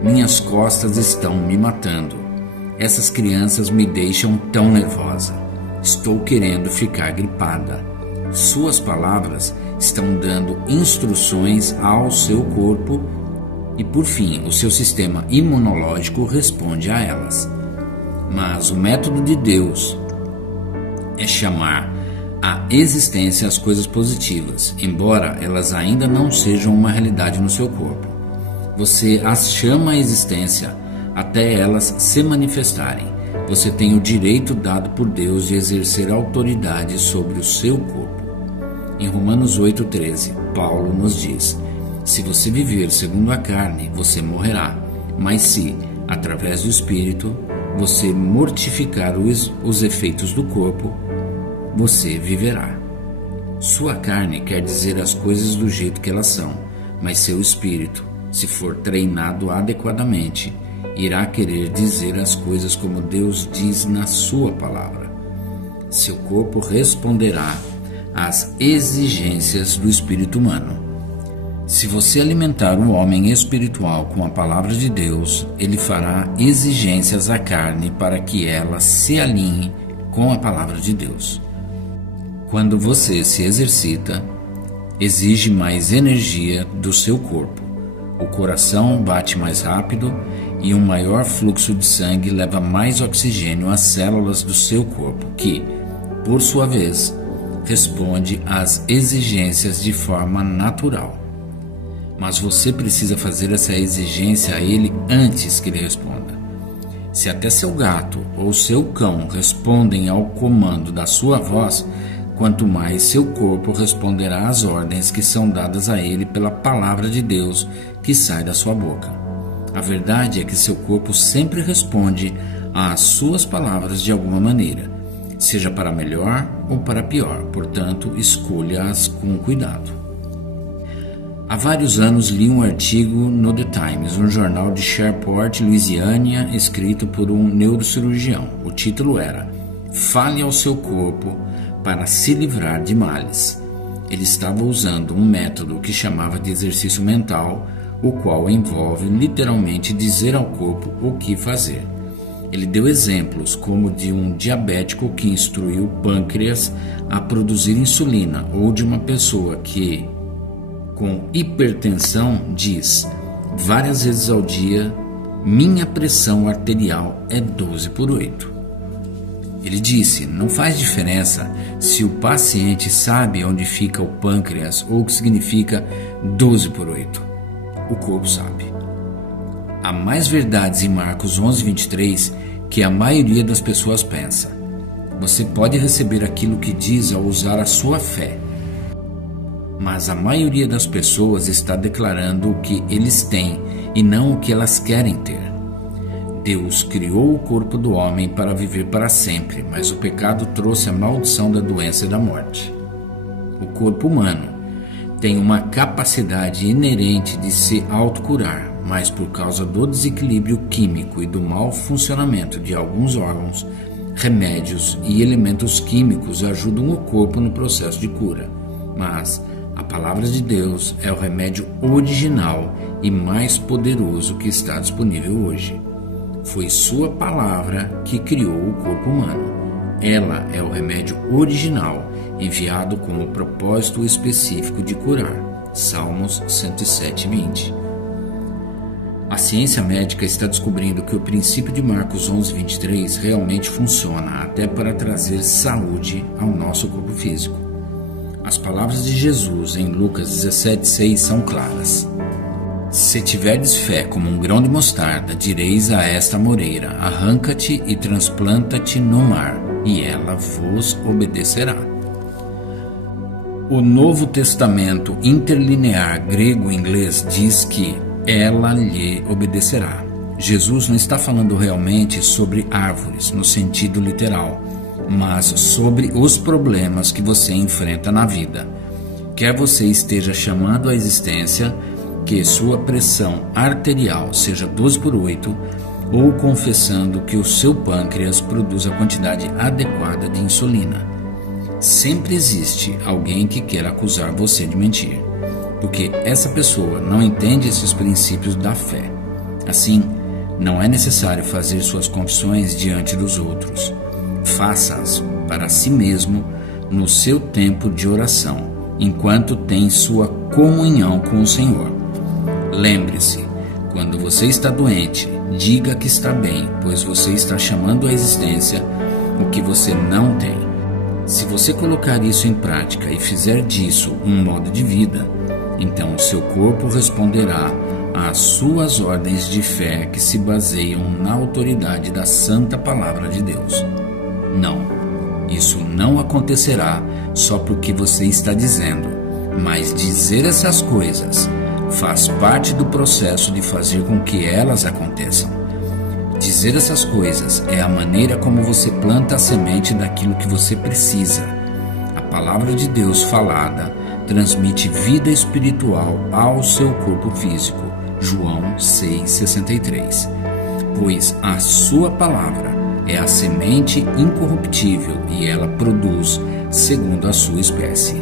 Minhas costas estão me matando. Essas crianças me deixam tão nervosa. Estou querendo ficar gripada." Suas palavras estão dando instruções ao seu corpo e, por fim, o seu sistema imunológico responde a elas. Mas o método de Deus é chamar à existência as coisas positivas, embora elas ainda não sejam uma realidade no seu corpo. Você as chama à existência até elas se manifestarem. Você tem o direito dado por Deus de exercer autoridade sobre o seu corpo. Em Romanos 8,13, Paulo nos diz: se você viver segundo a carne, você morrerá, mas se, através do Espírito, você mortificar os efeitos do corpo, você viverá. Sua carne quer dizer as coisas do jeito que elas são, mas seu espírito, se for treinado adequadamente, irá querer dizer as coisas como Deus diz na sua palavra. Seu corpo responderá às exigências do espírito humano. Se você alimentar o homem espiritual com a palavra de Deus, ele fará exigências à carne para que ela se alinhe com a palavra de Deus. Quando você se exercita, exige mais energia do seu corpo. O coração bate mais rápido e um maior fluxo de sangue leva mais oxigênio às células do seu corpo, que, por sua vez, responde às exigências de forma natural. Mas você precisa fazer essa exigência a ele antes que ele responda. Se até seu gato ou seu cão respondem ao comando da sua voz, quanto mais seu corpo responderá às ordens que são dadas a ele pela palavra de Deus que sai da sua boca. A verdade é que seu corpo sempre responde às suas palavras de alguma maneira, seja para melhor ou para pior, portanto, escolha-as com cuidado. Há vários anos li um artigo no The Times, um jornal de Shreveport, Louisiana, escrito por um neurocirurgião. O título era "Fale ao seu corpo para se livrar de males". Ele estava usando um método que chamava de exercício mental, o qual envolve literalmente dizer ao corpo o que fazer. Ele deu exemplos como de um diabético que instruiu o pâncreas a produzir insulina, ou de uma pessoa que, com hipertensão, diz várias vezes ao dia: minha pressão arterial é 12/8. Ele disse: não faz diferença se o paciente sabe onde fica o pâncreas ou o que significa 12/8. O corpo sabe. Há mais verdades em Marcos 11:23 que a maioria das pessoas pensa. Você pode receber aquilo que diz ao usar a sua fé, mas a maioria das pessoas está declarando o que eles têm e não o que elas querem ter. Deus criou o corpo do homem para viver para sempre, mas o pecado trouxe a maldição da doença e da morte. O corpo humano tem uma capacidade inerente de se autocurar, mas por causa do desequilíbrio químico e do mau funcionamento de alguns órgãos, remédios e elementos químicos ajudam o corpo no processo de cura. Mas a palavra de Deus é o remédio original e mais poderoso que está disponível hoje. Foi sua palavra que criou o corpo humano. Ela é o remédio original, enviado com o propósito específico de curar. Salmos 107:20. A ciência médica está descobrindo que o princípio de Marcos 11:23 realmente funciona até para trazer saúde ao nosso corpo físico. As palavras de Jesus em Lucas 17:6 são claras. Se tiverdes fé como um grão de mostarda, direis a esta moreira: arranca-te e transplanta-te no mar, e ela vos obedecerá. O Novo Testamento interlinear grego-inglês diz que ela lhe obedecerá. Jesus não está falando realmente sobre árvores, no sentido literal, mas sobre os problemas que você enfrenta na vida. Quer você esteja chamando à existência que sua pressão arterial seja 12/8, ou confessando que o seu pâncreas produz a quantidade adequada de insulina. Sempre existe alguém que quer acusar você de mentir, porque essa pessoa não entende esses princípios da fé. Assim, não é necessário fazer suas confissões diante dos outros. Faça-as para si mesmo no seu tempo de oração, enquanto tem sua comunhão com o Senhor. Lembre-se, quando você está doente, diga que está bem, pois você está chamando à existência o que você não tem. Se você colocar isso em prática e fizer disso um modo de vida, então o seu corpo responderá às suas ordens de fé que se baseiam na autoridade da Santa Palavra de Deus. Não, isso não acontecerá só porque você está dizendo, mas dizer essas coisas faz parte do processo de fazer com que elas aconteçam. Dizer essas coisas é a maneira como você planta a semente daquilo que você precisa. A palavra de Deus falada transmite vida espiritual ao seu corpo físico. João 6,63. Pois a sua palavra é a semente incorruptível e ela produz segundo a sua espécie.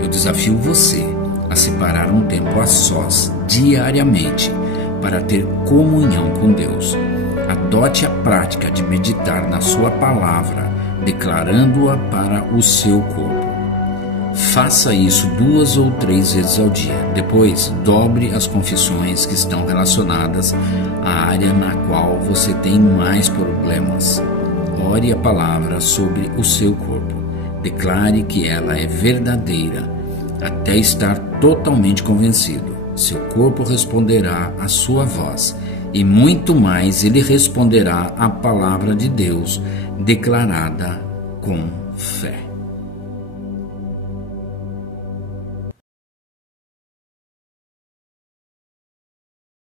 Eu desafio você a separar um tempo a sós diariamente para ter comunhão com Deus. Adote a prática de meditar na sua palavra, declarando-a para o seu corpo. Faça isso 2 ou 3 vezes ao dia. Depois, dobre as confissões que estão relacionadas à área na qual você tem mais problemas. Ore a palavra sobre o seu corpo. Declare que ela é verdadeira, até estar totalmente convencido. Seu corpo responderá à sua voz, e muito mais ele responderá à palavra de Deus, declarada com fé.